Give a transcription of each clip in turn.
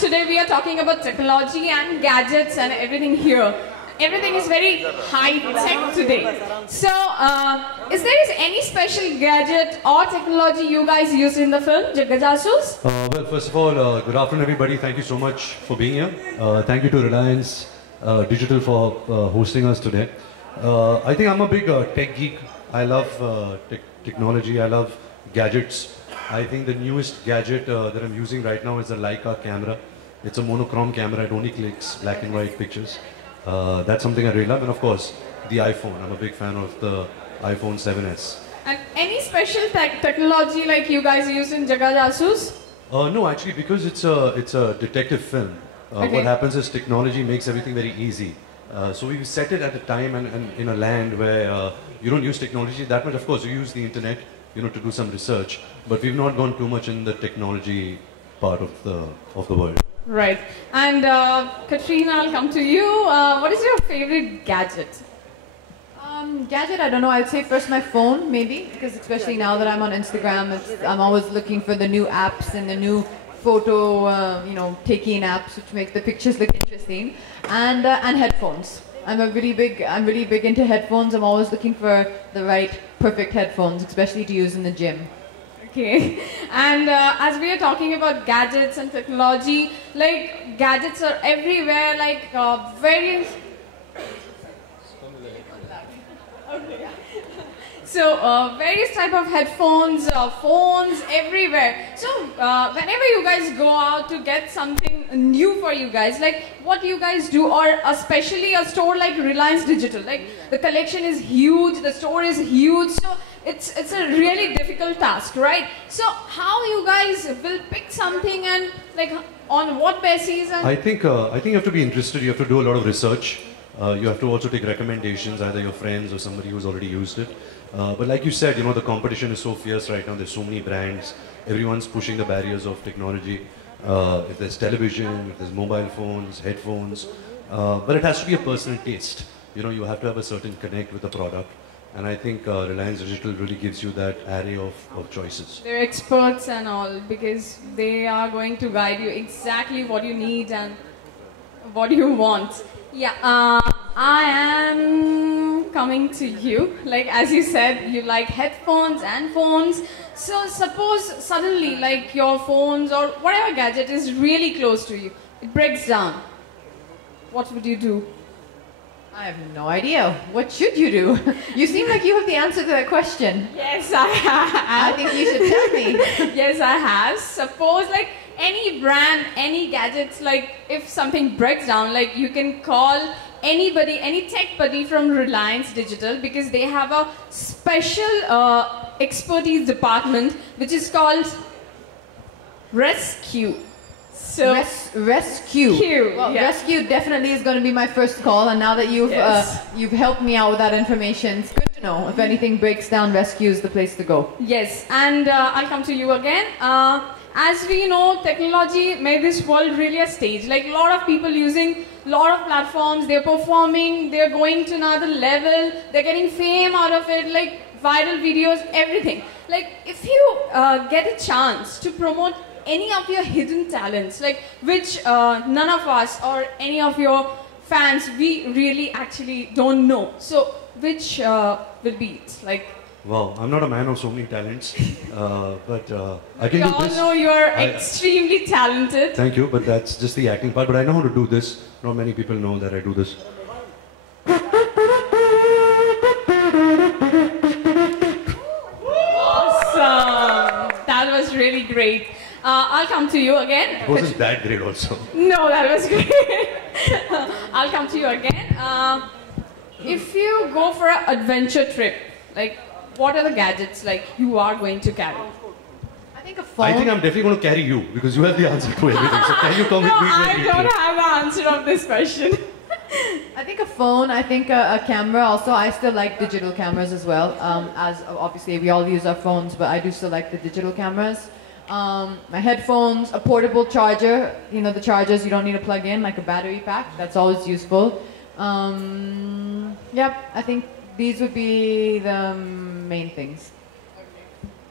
today we are talking about technology and gadgets and everything here. Everything is very high-tech today. So, is there any special gadget or technology you guys use in the film, Jagga Jasoos? Well, first of all, good afternoon, everybody. Thank you so much for being here. Thank you to Reliance Digital for hosting us today. I think I'm a big tech geek. I love technology. I love gadgets. I think the newest gadget that I'm using right now is the Leica camera. It's a monochrome camera. It only clicks black and white pictures. That's something I really love. And of course, the iPhone. I'm a big fan of the iPhone 7s. And any special technology like you guys use in Jagga Jasoos? No, actually, because it's a detective film. What happens is technology makes everything very easy. So we set it at a time and in a land where you don't use technology that much. Of course, you use the internet, to do some research. But we've not gone too much in the technology part of the world. Right. And Katrina, I'll come to you. What is your favorite gadget? Gadget, I don't know. I'd say first my phone, maybe, because especially now that I'm on Instagram, I'm always looking for the new apps and the new photo, taking apps which make the pictures look interesting, and headphones. I'm really big into headphones. I'm always looking for the right, perfect headphones, especially to use in the gym. Okay, and as we are talking about gadgets and technology, like gadgets are everywhere, like various. Okay. So various type of headphones, phones, everywhere. So whenever you guys go out to get something new for you guys, like what you guys do, or especially a store like Reliance Digital, like the collection is huge, the store is huge, so it's a really difficult task, right? So how you guys will pick something and like on what basis? And I think you have to be interested. You have to do a lot of research. You have to also take recommendations, either your friends or somebody who's already used it. But like you said, the competition is so fierce right now. There's so many brands. Everyone's pushing the barriers of technology. If there's television, if there's mobile phones, headphones. But it has to be a personal taste. You have to have a certain connect with the product. And I think Reliance Digital really gives you that array of choices. They're experts and all, because they are going to guide you exactly what you need and what you want. Yeah, I am coming to you. Like as you said, you like headphones and phones. So suppose suddenly like your phones or whatever gadget is really close to you, it breaks down. What would you do? I have no idea. What should you do? You seem like you have the answer to that question. Yes, I have. I think you should tell me. Yes, I have. Suppose like any brand, any gadgets, like if something breaks down, like you can call anybody, any tech buddy from Reliance Digital, because they have a special expertise department which is called Rescue. So Rescue. Well, yeah. Rescue definitely is going to be my first call, and now that you've helped me out with that information, it's good to know. If anything breaks down, Rescue is the place to go. Yes, and I'll come to you again. As we know, technology made this world really a stage. Like a lot of people using a lot of platforms, they're performing, they're going to another level, they're getting fame out of it, like viral videos, everything. Like if you get a chance to promote any of your hidden talents, like which none of us or any of your fans, we really actually don't know. So which will be it? Like, wow, I'm not a man of so many talents, but I can we do all this. know you're extremely talented. Thank you, but that's just the acting part. But I know how to do this. Not many people know that I do this. Awesome! That was really great. I'll come to you again. It wasn't that great also. No, that was great. I'll come to you again. If you go for an adventure trip, like what are the gadgets like you are going to carry? I think a phone. I think I'm definitely going to carry you because you have the answer to everything. So can you come No, with me to a I deep don't trip? have the answer of this question. I think a phone, I think a camera also. I still like digital cameras as well. As obviously we all use our phones, but I do still like the digital cameras. My headphones, a portable charger, the chargers you don't need to plug in, like a battery pack, that's always useful. Yep, I think these would be the main things.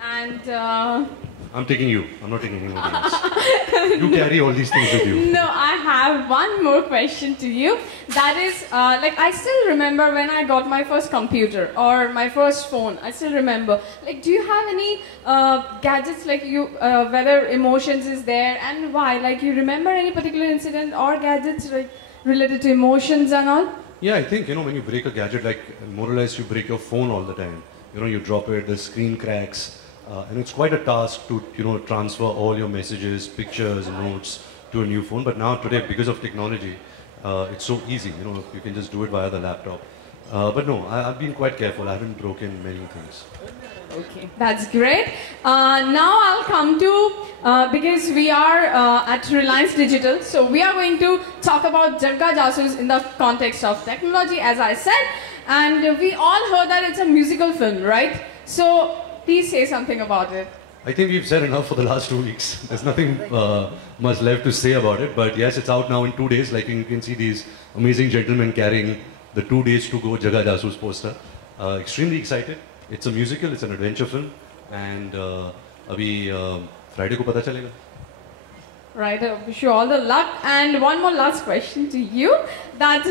And I'm taking you. I'm not taking anybody else. You carry all these things with you. No, I have one more question to you. That is, like, I still remember when I got my first computer or my first phone. I still remember. Like, do you have any gadgets, like you, whether emotions is there and why? Like, you remember any particular incident or gadgets like related to emotions and all? Yeah, I think, when you break a gadget, like more or less you break your phone all the time. You drop it, the screen cracks. And it's quite a task to, transfer all your messages, pictures, notes to a new phone. But now today, because of technology, it's so easy. You can just do it via the laptop. But no, I've been quite careful. I haven't broken many things. Okay, that's great. Now I'll come to, because we are at Reliance Digital, so we are going to talk about Jagga Jasoos in the context of technology, as I said. And we all heard that it's a musical film, right? So please say something about it. I think we've said enough for the last 2 weeks. There's nothing much left to say about it. But yes, it's out now in 2 days. Like you can see these amazing gentlemen carrying the 2 days to go Jagga Jasoos poster. Extremely excited. It's a musical, it's an adventure film. And abhi Friday ko pata chalega. Right, I wish you all the luck. And one more last question to you. That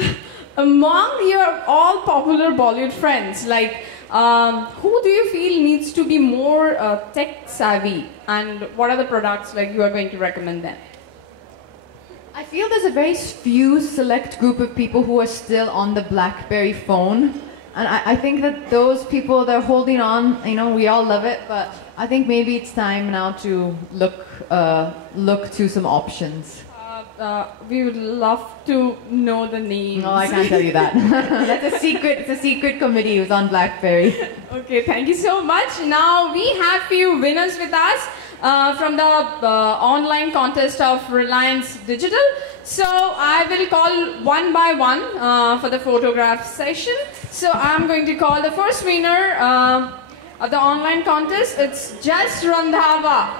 among your all popular Bollywood friends, like, who do you feel needs to be more tech savvy, and what are the products like you are going to recommend them? I feel there's a very few select group of people who are still on the BlackBerry phone, and I think that those people, they're holding on. We all love it, but I think maybe it's time now to look to some options. We would love to know the names. No, I can't tell you that. That's a secret. It's a secret committee who's on BlackBerry. Okay, thank you so much. Now we have few winners with us from the online contest of Reliance Digital. So I will call one by one for the photograph session. So I'm going to call the first winner of the online contest. It's Just Randhava.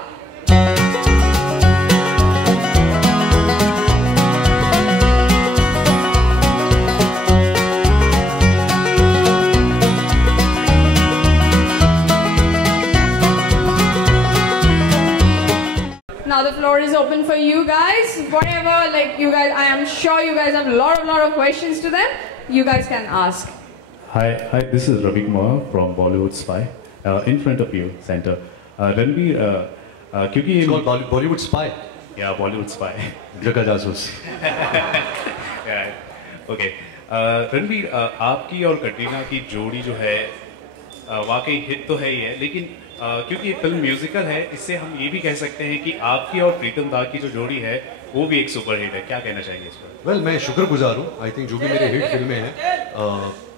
Now the floor is open for you guys. Whatever, like you guys, I am sure you guys have a lot of questions to them. You guys can ask. Hi. This is Ravi Kumar from Bollywood Spy. In front of you, center. Ranveer, It's called Bollywood Spy. Yeah, Bollywood Spy. Jagga Jasoos. Yeah. Okay. Ranveer, आपकी और कटरीना की जोड़ी जो है वाकई hit तो है ही है, लेकिन क्योंकि ये फिल्म म्यूजिकल है, इससे हम ये भी कह सकते हैं कि आपकी और प्रीतम दा की जो जोड़ी है वो भी एक सुपर हिट है. क्या कहना चाहेंगे इस पर? वेल, मैं शुक्रगुजार हूँ. आई थिंक जो भी मेरे हिट फिल्में हैं,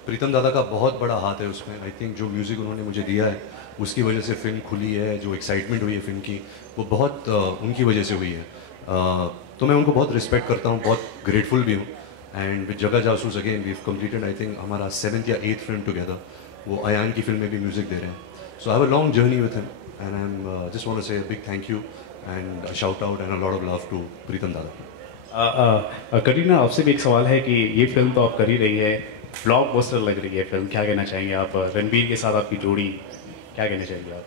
प्रीतम दादा का बहुत बड़ा हाथ है उसमें. आई थिंक जो म्यूज़िक उन्होंने मुझे दिया है उसकी वजह से फिल्म खुली है. जो एक्साइटमेंट हुई है फिल्म की वो बहुत उनकी वजह से हुई है. तो मैं उनको बहुत रिस्पेक्ट करता हूँ, बहुत ग्रेटफुल भी हूँ. एंड विद जगह जासूस again we completed I think हमारा 7th या 8th फिल्म टुगेदर. वो अयान की फिल्म में भी म्यूज़िक दे रहे हैं. So I have a long journey with him, and I'm just want to say a big thank you and a shout out and a lot of love to Preetam Dada. Katrina, आपसे भी एक सवाल है कि ये film तो आप कर ही रही है, ब्लॉकबस्टर लग रही है फिल्म. क्या कहना चाहेंगे आप? रणबीर के साथ आपकी जोड़ी, क्या कहना चाहेंगे आप?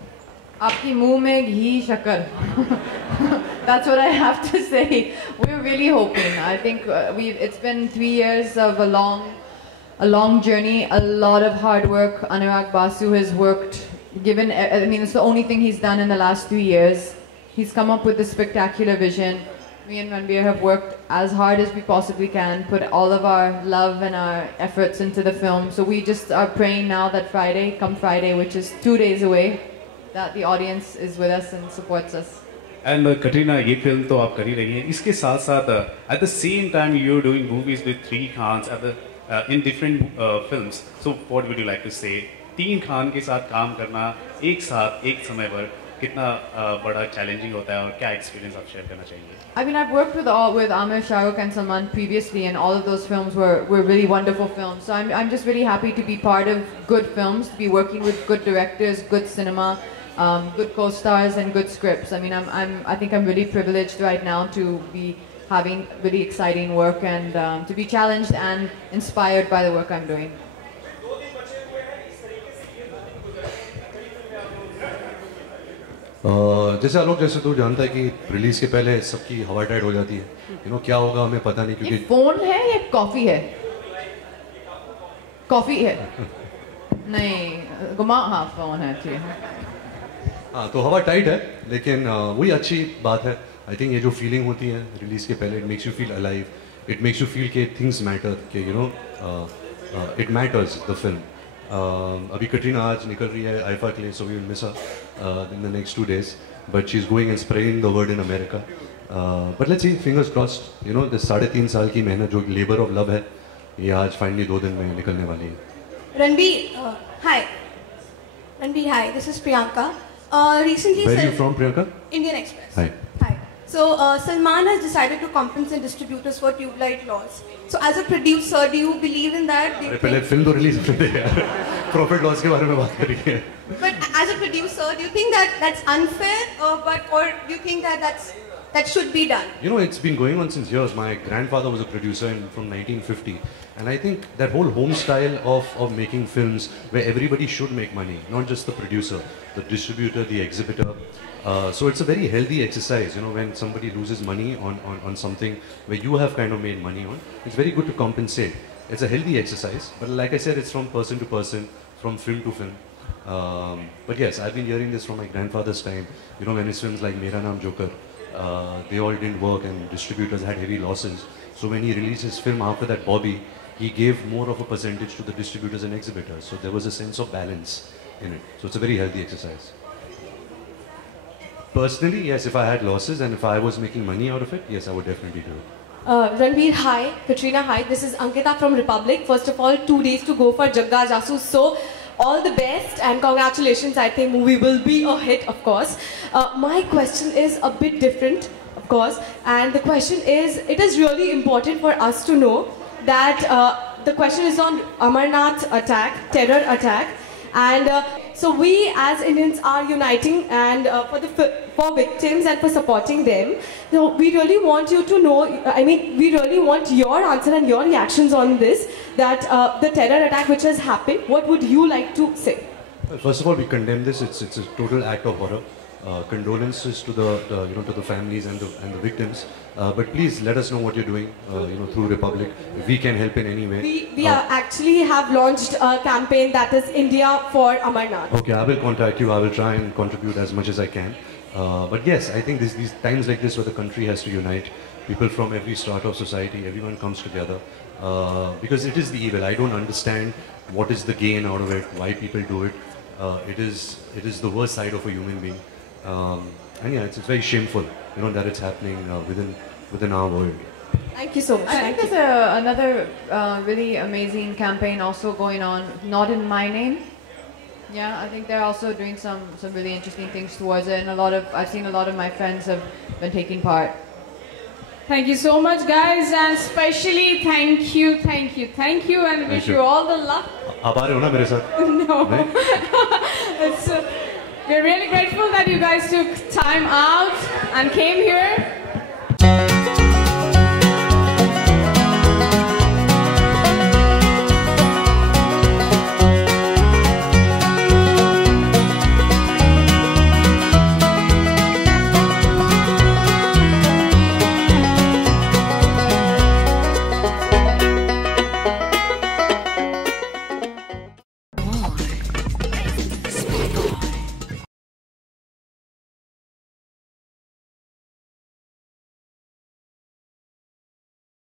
आपकी मुंह में घी शक्कर. That's what I have to say. We're really hoping. I think it's been 3 years of a long journey, a lot of hard work. Anurag Basu has worked, it's the only thing he's done in the last 3 years. He's come up with a spectacular vision. Me and Ranveer have worked as hard as we possibly can, put all of our love and our efforts into the film. So we just are praying now that come Friday, which is 2 days away, that the audience is with us and supports us. And Katrina, ये film तो आप कर ही रही हैं. इसके साथ साथ at the same time you're doing movies with 3 Khans in different films. So what would you like to say? 3 Khan के साथ काम करना एक साथ एक समय पर कितना बड़ा चैलेंजिंग होता है और क्या एक्सपीरियंस आप शेयर करना चाहेंगे? I mean, I've worked with Amir, Shah Rukh and Salman previously, and all of those films were really wonderful films. So I'm just really happy to be part of good films, to be working with good directors, good cinema, good co-stars and good scripts. I mean, I think I'm really privileged right now to be having really exciting work and to be challenged and inspired by the work I'm doing. जैसे आलोक, जैसे तू जानता है कि release के पहले सबकी हवा टाइट हो जाती है, क्या होगा हमें पता नहीं, ये क्योंकि फोन है या कॉफी है? कॉफी है नहीं गुमा, हाँ फोन है, ठीक है। हाँ, तो हवा टाइट है, लेकिन वही अच्छी बात है। आई थिंक ये जो फीलिंग होती है रिलीज के पहले, it makes you feel alive, it makes you feel के थिंग्स मैटर, के इट मैटर्स द फिल्म। अभी कटरीना आज निकल रही है आईफा के लिए, so we will miss her in the next 2 days, but she is going and spraying the word in America. But let's see, fingers crossed, this 3.5 साल की मेहनत, जो लेबर ऑफ लव है, ये आज फाइनली 2 दिन में निकलने वाली है। Ranbir, hi. Ranbir, hi. This is Priyanka. Recently, Where are you from, Priyanka? Indian Express. Hi. Hi. So, Salman has decided to compensate distributors for tube light loss. So, as a producer, do you believe in that? Do you अरे पहले think- film तो release होने दे यार, profit loss के बारे में बात करेंगे। But as a producer, do you think that that's unfair, or do you think that that should be done? It's been going on since years. My grandfather was a producer from 1950, and I think that whole home style of making films where everybody should make money, not just the producer, the distributor, the exhibitor. So it's a very healthy exercise, when somebody loses money on something where you have kind of made money on. It's very good to compensate. It's a healthy exercise, but like I said, it's from person to person, from film to film. But yes, I've been hearing this from my grandfather's time. When his films like Mera Naam Joker, they all didn't work and distributors had heavy losses. So when he released his film after that, Bobby, he gave more of a percentage to the distributors and exhibitors. So there was a sense of balance in it. So it's a very healthy exercise. Personally, yes, if I had losses and if I was making money out of it, yes, I would definitely do it. Ranbir, hi. Katrina, hi. This is Ankita from Republic. First of all, 2 days to go for Jagga Jasu. So, all the best and congratulations. I think movie will be a hit, of course. My question is a bit different, of course. And the question is, it is really important for us to know that the question is on Amarnath attack, terror attack. And so we as Indians are uniting and for victims and for supporting them. So we really want you to know, we really want your answer and your reactions on this, that the terror attack which has happened, what would you like to say? Well, first of all, we condemn this. It's a total act of horror. Condolences to the families and the victims. But please let us know what you're doing. Through Republic, if we can help in any way. We actually have launched a campaign that is India for Amarnath. Okay, I will contact you. I will try and contribute as much as I can. But yes, I think these times like this where the country has to unite, people from every strata of society, everyone comes together. Because it is the evil. I don't understand what is the gain out of it, why people do it. It is the worst side of a human being. And yeah, it's very shameful, that it's happening within our world. Thank you so much. I think there's another really amazing campaign also going on, Not in My Name. Yeah, I think they're also doing some really interesting things towards it, and I've seen a lot of my friends have been taking part. Thank you so much, guys, and especially thank you, and wish you all the luck. आप आ रहे हो ना मेरे साथ? No. We're really grateful that you guys took time out and came here.